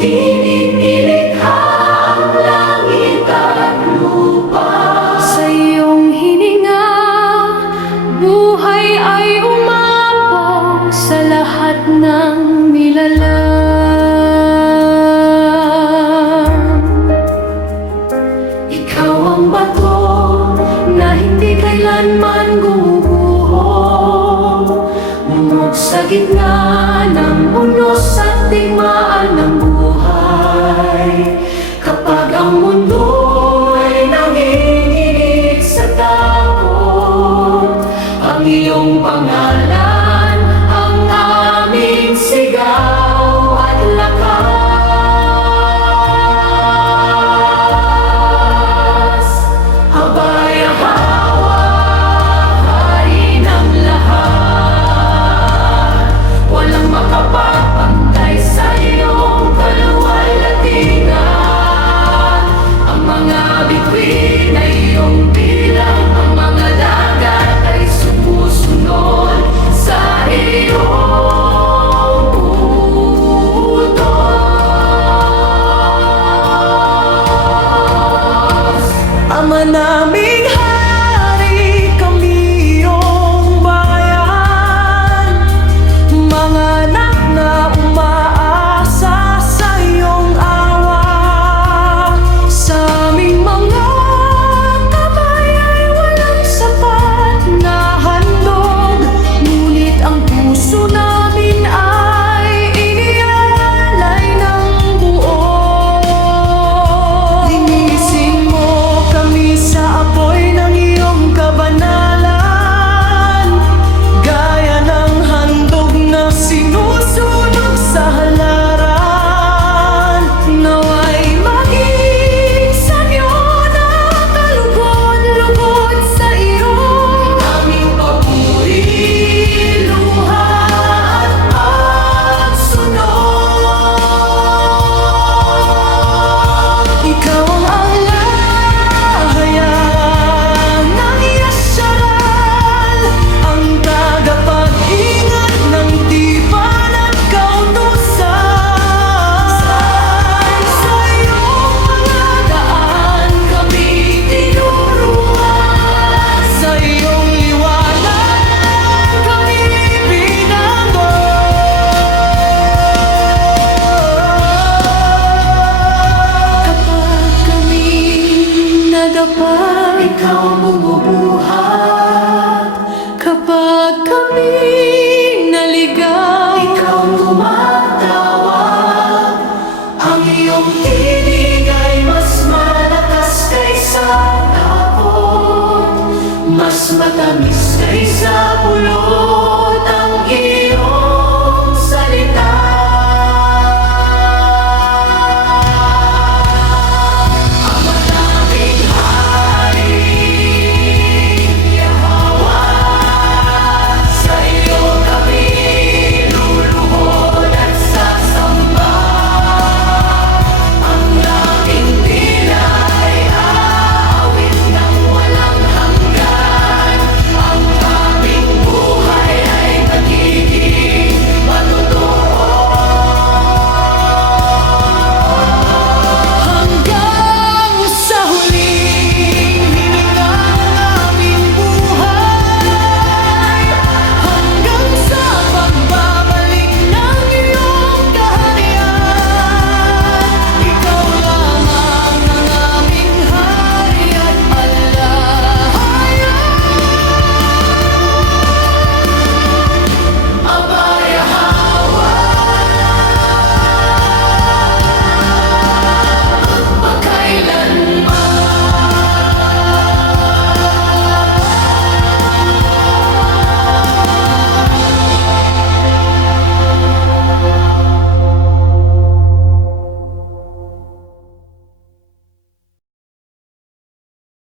Inilikha ang langit at lupa. Sa iyong hininga, buhay ay umapaw sa lahat ng nilalang. Ikaw ang bato na hindi kailanman gumuguho, umog sa gitna ng unos at digmaan ng buhay. Kapag ang mundo ay nanginginig sa takot, ang iyong pangalan ang aming sigaw at lakas. Habay hawak, hari ng lahat, walang makapapantay sa iyong kaluwalhatian. Ang mga bituin ay iyong bilang, ang mga dagat ay sumusunod sa iyong utos. Ama naming